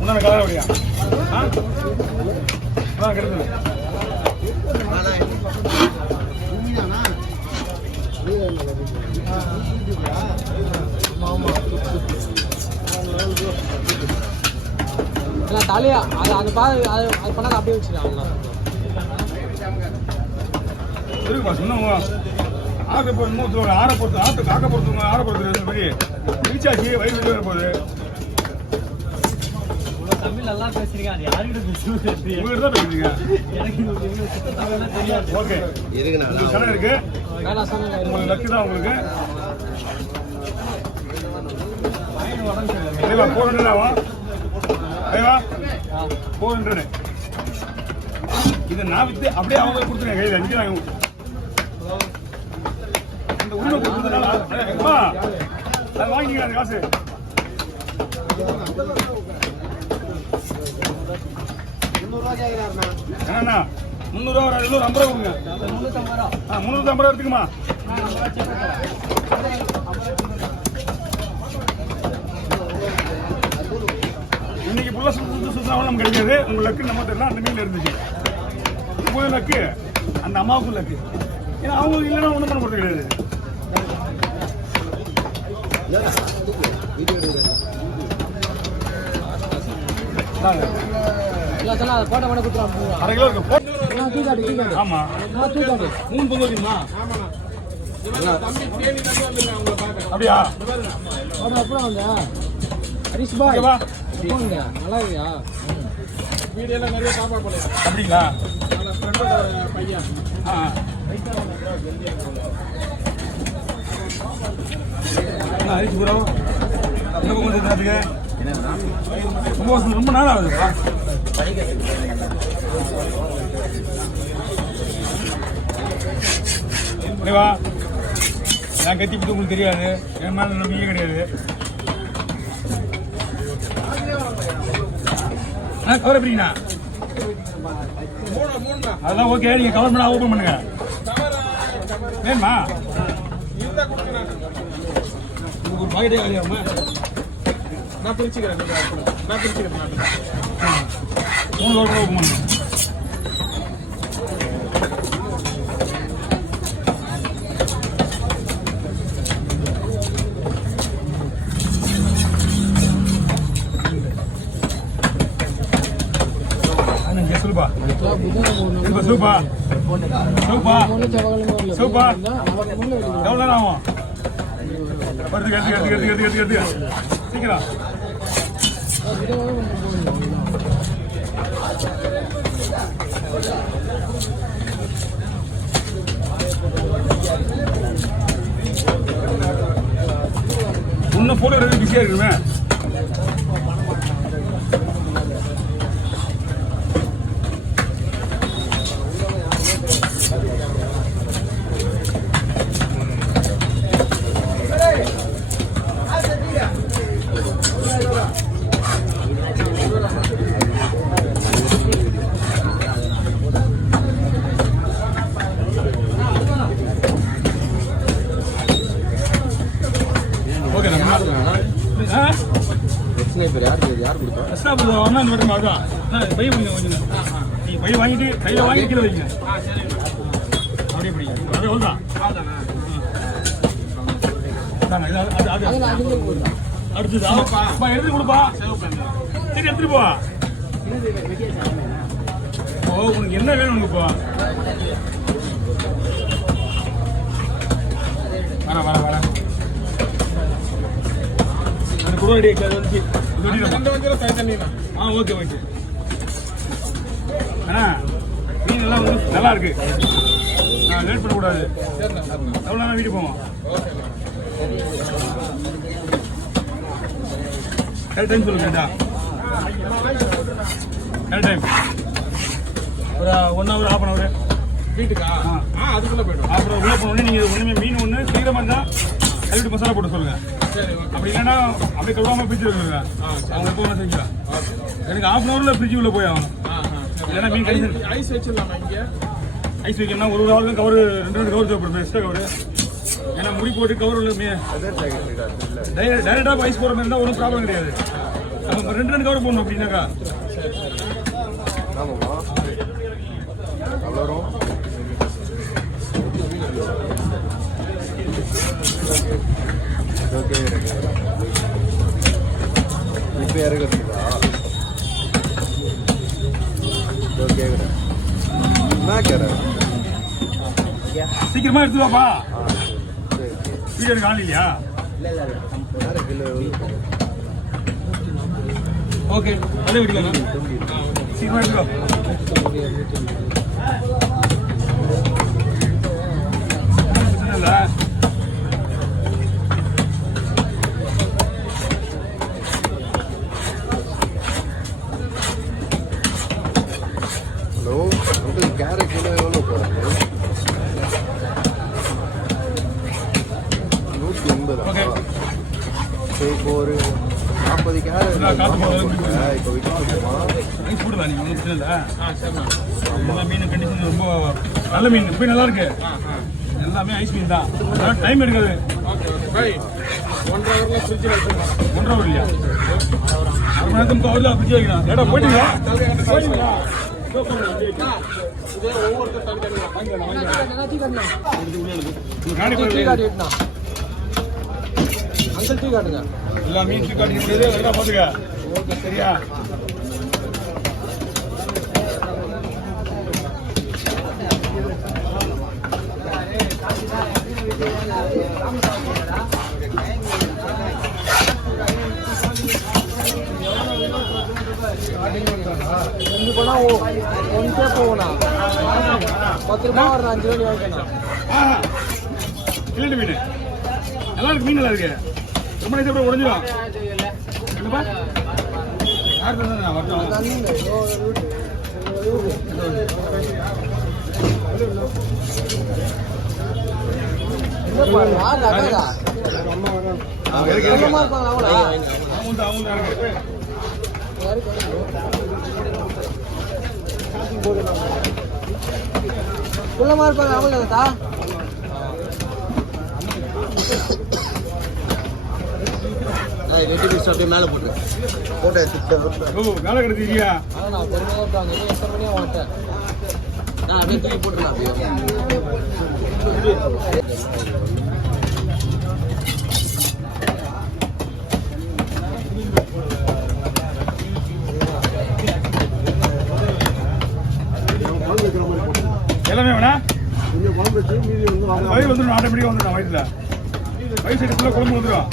உன்னான colour அப்படியா கிடையாது தலையா அது அந்த பாதை அது பண்ணாத அப்படியே வச்சுருக்காங்க இருக்குப்பா சொன்னவங்க ஆட்டை பொறுத்து ஆடை பொறுத்து ஆட்டை காக்க பொறுத்தவங்க ஆடை பொறுத்து மாதிரி ரீசார்ஜ் வயிறு வேற போகுது தமிழ் நல்லா பேசுறீங்க அது யாருக்கிட்ட பேசுறீங்க உங்ககிட்ட தான் பேசுறீங்க ஓகே கடை இருக்கு உங்களுக்கு லக்கு தான் உங்களுக்கு 400 400 இதை நான் வித்து அப்படியே அவங்க கொடுத்துருங்க கையில் நிற்கிறாங்க இந்த உள்ள கொடுத்ததுனால அது வாங்கிக்கலாம் காசு என்னண்ணா 300 ரூபா 50 ரூபா கொடுங்க 350 ரூபா எடுத்துக்குமா இன்னைக்கு புள்ள சுத்தம் நமக்கு கிடைக்காது உங்க லக்கு நம்ம தெரியல அந்த மீன்ல இருந்துச்சு போய் லக்கு அந்த அம்மாவுக்கும் லக்கு ஏன்னா அவங்க இல்லைன்னா ஒன்றும் பண்ண போறது கிடையாது அரை கிலோ இருக்கு ஆமா 3 பொங்கல் தெரியுமா அப்படியா ஹரிஷ் பாய் நல்லா இருக்கியா வீடியோல நிறைய சாப்பாடு போல அப்படிங்களா பையன் ஹரிஷ் ப்ரோ ரொம்ப நாள் ஆகுது நான் கத்தி பிடித்து உங்களுக்கு தெரியாது என் மேல நம்பிக்கை கிடையாது கவர் எப்படிங்கண்ணா அதெல்லாம் ஓகே நீங்க கவர் பண்ண ஓப்பன் பண்ணுங்க வேணுமா ஒரு பாக்கெட்டே காலியாகுமா நான் பிரிச்சுக்கிறேன் 3 ஓப்பன் பண்ணுங்க சூப்பா எவ்வளோ நேரம் ஆகும் எடுத்து சீக்கிரம் இன்னும் போட்டோ எடுத்து பிஸியா இருக்குமே பை வாங்கிட்டு கையில வாங்கி கீழே வைங்க அப்படியே பிடிங்க அதே தான் அடுத்தது எடுத்து கொடுப்பா சரி எடுத்துட்டு போவா ஓ உனக்கு என்ன வேணும் உனக்கு இப்போ வர அந்த குருவாடி ஓகே ஓகே அண்ணா மீன் எல்லாம் வந்து நல்லா இருக்கு லேட் பண்ணக்கூடாது எவ்வளோ நேரம் வீட்டுக்கு போவோம் டைம் சொல்லுங்க கேட்டா டைம் ஒரு 1 hour ½ hour வீட்டுக்கா அதுக்குள்ள போய்டும் அப்புறம் உள்ள போனோடனே நீங்கள் ஒன்றுமே மீன் ஒன்று சீக்கிரமாக இருந்தால் கழுவிட்டு மசாலா போட்டு சொல்லுங்க அப்படி இல்லைன்னா அப்படியே கழுவாமல் ஃப்ரிட்ஜில் சொல்லுங்க அவங்க எப்போ வேணால் செஞ்சுக்கலாம் எனக்கு ½ hourல ஃப்ரிட்ஜ் உள்ள போய் ஆகணும் இல்லைன்னா மீன் கழிச்சு ஐஸ் வச்சிடலாமா இங்கே ஐஸ் வைக்கணும்னா ஒரு ஹவருக்கு கவர் 2 கவர் தேவைப்படும் எக்ஸ்ட்ரா கவர் ஏன்னா முடி போட்டு கவர் இல்லாமே டைரக்டாக ஐஸ் போகிற மாதிரி இருந்தால் ஒன்றும் ப்ராப்ளம் கிடையாது. நம்ம 2 கவர் போடணும் அப்படின்னாக்கா. ஆமாம்மா கலரும் ஓகே இப்போ இறக்குறீங்களா? ஓகே என்ன கேட்குறேன் சீக்கிரமா எடுத்துவாப்பா. சரி வீடியோ எடுக்க ஆள் இல்லையா? யாரு கிலோ ஓகே அதே விட்டுக்கலாம். சீக்கிரமா எடுத்துக்கோ. பிரச்சனை இல்லை. ஹலோ அங்கிள் கேரட் கிலோ எவ்வளோ போகிறாங்க? 180. ஓகே. சரி இப்போ ஒரு 40 கேரட் இப்போ விற்கணுமா? ஐஸ் போடலாம் நீங்கள், ஒன்றும் பிரச்சனை இல்லை. எல்லா மீன் கண்டிஷன் ரொம்ப நல்ல மீன். இப்போ நல்லா இருக்கு. எல்லாமே ஐஸ் மீன் தான். அதனால் டைம் எடுக்காது. 1 ஹவர்ல ஃப்ரிட்ஜில் வச்சுருக்கோம். 1 ஹவர் இல்லையா? 1 மணி நேரத்துக்கு அவரில் ஃப்ரிட்ஜ் வைக்கலாம். ஏடா போயிட்டீங்களா? போயிட்டீங்களா? இதே ஒவ்வொருத்தர் தனித்தனியாக அங்கிள் டீ காட்டுங்க. எல்லா மீன் காட்டிக்க முடியாது. அதெல்லாம் பார்த்துக்க. ஓகே சரியா? இங்கே போனால் 1 போகணும். 10 ரூபா ஒரு 5 ரூபாய் வாங்கிக்கணும். இல்லைண்டு மீன் நல்லா இருக்கு. மீன் நல்லா இருக்கு. ரொம்ப நேரம் அப்புறம் உடஞ்சிடும். என்னப்பா யார் தான் வரட்டும். குள்ளமா இருப்பாங்க அவங்களா? மேலே போட்டு போட்டோ எடுத்து வேலை கிடைச்சிருக்கியா? நான் பொறுமையாக இருப்பாங்க. இன்னும் எத்தனை மணியாக வாங்கிட்டேன். நான் அப்படியே தூக்கி போட்டுடலாம். எல்லாமே வேணா கொஞ்சம் குழம்பு வச்சு மீதி வந்து வயிறு வந்துடும். ஆட்டோமேட்டிக்காக வந்துடும். வயிற்றுல வயிறு சைடு ஃபுல்லாக குழம்பு வந்துடும்.